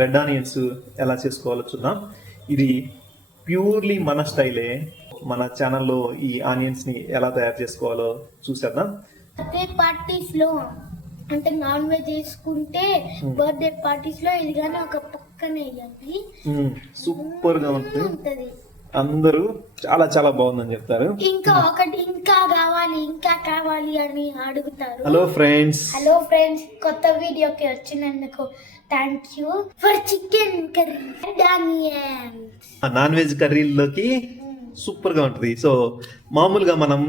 Red onions ఎలా చేసుకోవాలో చూద్దాం. ఇది ప్యూర్లీ మన స్టైలే. మన ఛానల్లో ఈ ఆనియన్స్ని ఎలా తయారు చేసుకోవాలో చూసేద్దాం. బర్త్డే పార్టీస్లో అంటే నాన్ వెజ్ చేసుకుంటే బర్త్డే పార్టీస్లో ఇది కానీ ఒక పక్కన వేయాలి. సూపర్గా ఉంటుంది. ఉంటది. అందరూ చాలా చాలా బాగుందని చెప్తారు. ఇంకా ఒకటి ఇంకా కావాలి ఇంకా కావాలి అని అడుగుతారు. హలో ఫ్రెండ్స్ హలో ఫ్రెండ్స్ కొత్త వీడియోకి వచ్చినందుకు thank you for chicken curry non veg కర్రీల్లోకి సూపర్గా ఉంటుంది. సో మామూలుగా మనం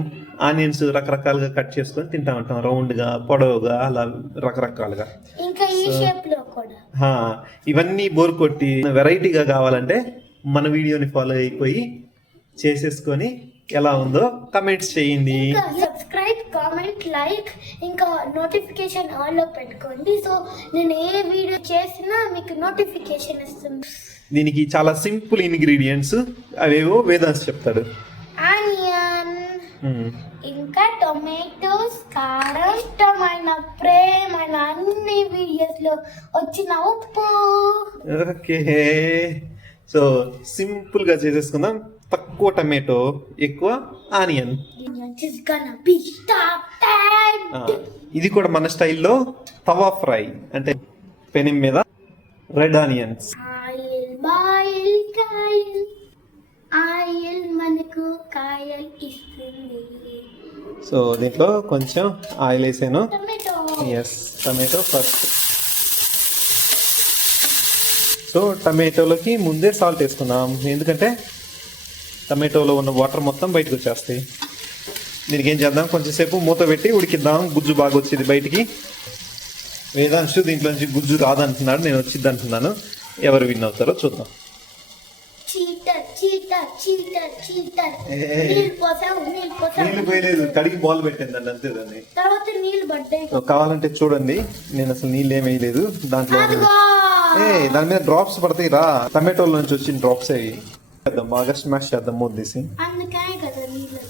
ఆనియన్స్ రకరకాలుగా కట్ చేసుకొని తింటా ఉంటాం. రౌండ్గా పొడవుగా అలా రకరకాలుగా. ఇంకా ఈ షేప్లో కూడా. ఇవన్నీ బోర్ కొట్టి వెరైటీగా కావాలంటే మన వీడియోని ఫాలో అయిపోయి చేసేసుకొని ఎలా ఉందో కమెంట్స్ చేయండి. సబ్స్క్రైబ్ కామెంట్ లైక్ ఇంకా నోటిఫికేషన్ ఆన్లో పెట్టుకోండి. సో నేను ఏ వీడియో చేసినా మీకు నోటిఫికేషన్ వస్తుంది దీనికి చాలా సింపుల్ ఇంగ్రీడియంట్స్ అవేవో వేదాంశ్ చెప్తాడు. ఆనియన్. ఇంకా టొమాటోస్ కారం ఇష్టమైన ప్రేమైన అన్ని వీడియోస్లో వచ్చిన ఉప్పు. ఓకే. సో సింపుల్గా చేసేసుకుందాం. తక్కువ టమాటో ఎక్కువ ఆనియన్ ఇది కూడా మన స్టైల్లో తవా ఫ్రై అంటే పెనం మీద రెడ్ ఆనియన్స్. ఆయిల్ బాయిల్ కాయల్ ఆయిల్ మనకు కాయల్ ఇస్తుంది. సో దీంట్లో కొంచెం ఆయిల్ వేసాను. Tomato. Yes tomato first so టమాటోలోకి ముందే సాల్ట్ వేసుకున్నాం ఎందుకంటే టమాటోలో ఉన్న వాటర్ మొత్తం బయటకు వచ్చేస్తాయి. దీనికి ఏం చేద్దాం? కొంచెంసేపు మూత పెట్టి ఉడికిద్దాం. గుజ్జు బాగా వచ్చేది బయటికి. వేదాంశు దీంట్లోంచి గుజ్జు రాదంటున్నాడు. నేను వచ్చింది అంటున్నాను. ఎవరు విన్ అవుతారో చూద్దాం. నీళ్ళు పోయలేదు. కడిగి బాల్ పెట్టిందండి అంతే దాన్ని. కావాలంటే చూడండి. నేను అసలు నీళ్ళు ఏం వేయలేదు. దాంట్లో ఏ దాని మీద డ్రాప్స్ పడతాయి. రా. టమాటోల నుంచి వచ్చిన డ్రాప్స్ చేద్దాం. బాగా స్మాష్ చేద్దాం. మూత తీసి. అందుకనే కదా నీళ్ళు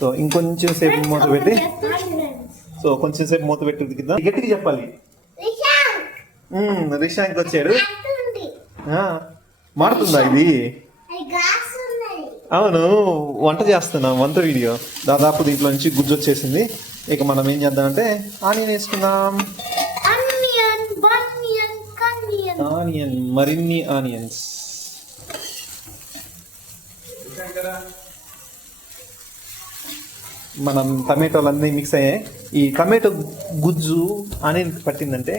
సో ఇంకొంచెం సేపు మూత పెట్టి. సో కొంచెం సేపు మూత పెట్టి ఉడికిద్దాం గట్టిగా చెప్పాలి. రిషాంక్, వచ్చాడు. మారుతుందా. ఇది? అవును వంట చేస్తున్నాం వంట వీడియో. దాదాపు దీంట్లో నుంచి గుజ్జు వచ్చేసింది. ఇక మనం ఏం చేద్దామంటే ఆనియన్ వేసుకుందాం. ఆనియన్ మరిన్ని ఆనియన్స్. మనం టమాటోలు అన్నీ మిక్స్ అయ్యాయి ఈ టమాటో గుజ్జు ఆనియన్ పట్టిందంటే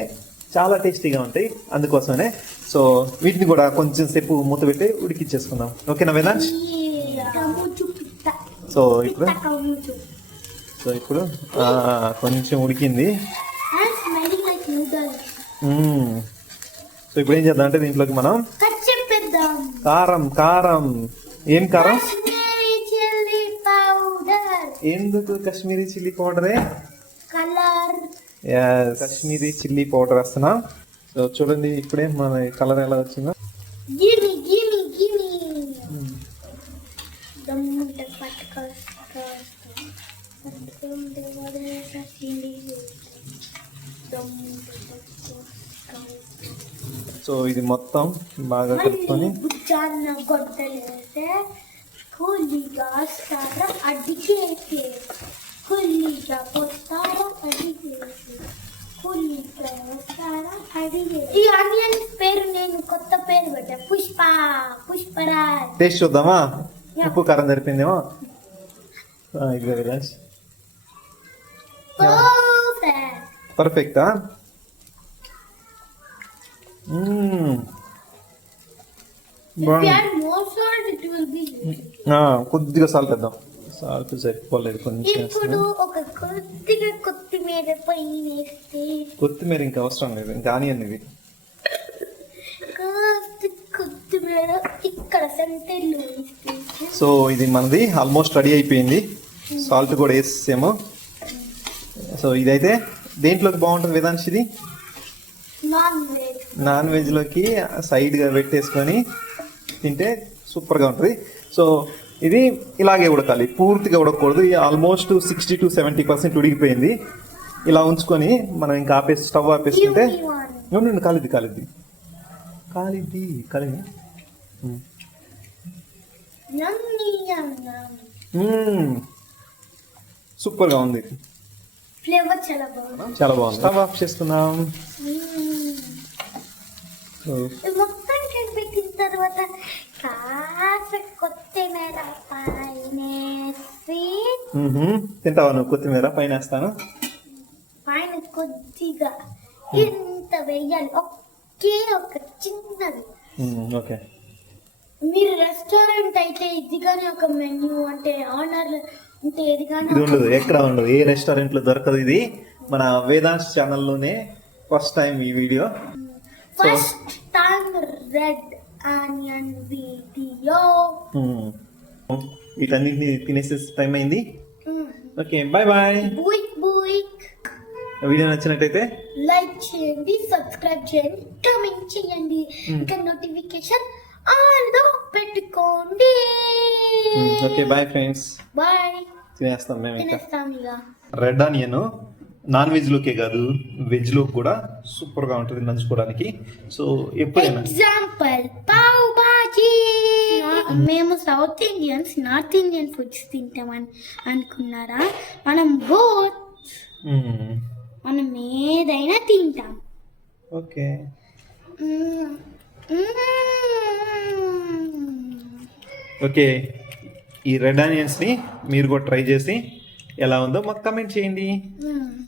చాలా టేస్టీగా ఉంటాయి. అందుకోసమే సో వీటిని కూడా కొంచెం సేపు మూత పెట్టి ఉడికిచ్చేసుకుందాం. ఓకేనా వేదాంశ్? సో ఇప్పుడు? సో ఇప్పుడు కొంచెం ఉడికింది. సో ఇప్పుడు ఏం చేద్దాం అంటే దీంట్లోకి మనం కారం కారం. ఏం కారం? ఎందుకు కాశ్మీరీ చిల్లీ పౌడరే? కాశ్మీరీ చిల్లీ పౌడర్ వేస్తున్నాం సో చూడండి ఇప్పుడే మన కలర్ ఎలా వచ్చిందో. పట్టుకొస్తా సో ఇది మొత్తం బాగా కలుపుకొని బుచ్చాన్న గొడ్డలేస్తే కూలీగా వస్తారా అడిగేసి కూలీగా వస్తారా అడిగేసి కూలీగా వస్తారా అడిగేసి ఈ ఆనియన్ పేరు నేను కొత్త పేరు పెట్టా పుష్ప పుష్పరాజ్ టేస్ట్ చూద్దామా ఉప్పు కారం సరిపోయిందేమో ఆ, ఇదిగో Vilas perfect పర్ఫెక్టా hmm. If you బాగుంది కొద్దిగా సాల్ట్ వేద్దాం. సాల్ట్ సరిపోలేదు కొంచెం ఇప్పుడు వేస్తున్నాం. ఒక కొద్దిగా కొత్తిమీర పైన వేస్తే కొత్తిమీర ఇంకా అవసరం లేదు ఇంకా ఆనియన్ ఇది కొద్ది కొత్తిమీర ఇక్కడ సెంటర్లో వేస్తే సో ఇది మనది ఆల్మోస్ట్ రెడీ అయిపోయింది. సాల్ట్ కూడా వేసేసాము. సో ఇదైతే దేంట్లోకి బాగుంటుంది వేదాంశ్ ఇది నాన్ వెజ్ నాన్ వెజ్లోకి సైడ్గా పెట్టేసుకొని తింటే సూపర్గా ఉంటుంది. సో ఇది ఇలాగే ఉడకాలి. పూర్తిగా ఉడకకూడదు. ఇది almost sixty to seventy percent ఉడికిపోయింది. ఇలా ఉంచుకొని మనం ఇంకా ఆపేసి స్టవ్ ఆపేసుకుంటే. ఉండండి కాలిద్ది కాలిద్ది. కాలిద్ది కాలింది. సూపర్గా ఉంది. ఫ్లేవర్ చాలా బాగుంది. చాలా బాగుంది. స్టవ్ ఆఫ్ చేసుకుందాం తర్వాత కాస్త కొత్తిమీర పైనేసి. తింటావా నువ్వు కొత్తిమీర? పైన వేస్తాను. పైన కొద్దిగా ఇంత వేయాలి. ఒకే ఒక చిన్నది. ఓకే. మీరు రెస్టారెంట్ అయితే ఇది కానీ ఒక మెన్యూ అంటే ఆనర్ అంటే ఇది కానీ ఇది ఉండదు ఎక్కడ ఉండదు. ఏ రెస్టారెంట్లో దొరకదు ఇది. మన వేదాంశ్ ఛానల్లోనే ఫస్ట్ టైం ఈ video. First time red onion video. వీటన్నిటిని తినేసే టైం అయింది? ఓకే బాయ్ బాయ్ బుయిక్ బుయిక్. వీడియో నచ్చినట్టయితే లైక్ చేయండి సబ్స్క్రైబ్ చేయండి కమెంట్ చేయండి. ఇంకా నోటిఫికేషన్ ఆన్లో పెట్టుకోండి. ఓకే బాయ్ ఫ్రెండ్స్ బాయ్ తినేస్తాం మేము తినేస్తాం ఇక. రెడ్ ఆనియన్ నాన్ వెజ్ లోకే కాదు వెజ్లో కూడా సూపర్గా ఉంటుంది నంచుకోవడానికి సో ఎప్పుడైనా ఎగ్జాంపుల్ పావ్ బాజీ మేము south Indians north Indian foods తింటామని అనుకున్నారా? మనం బోత్. మనం ఏదైనా తింటాం. ఓకే. ఓకే. ఈ రెడ్ ఆనియన్స్ని మీరు కూడా ట్రై చేసి ఎలా ఉందో మాకు కమెంట్ చేయండి.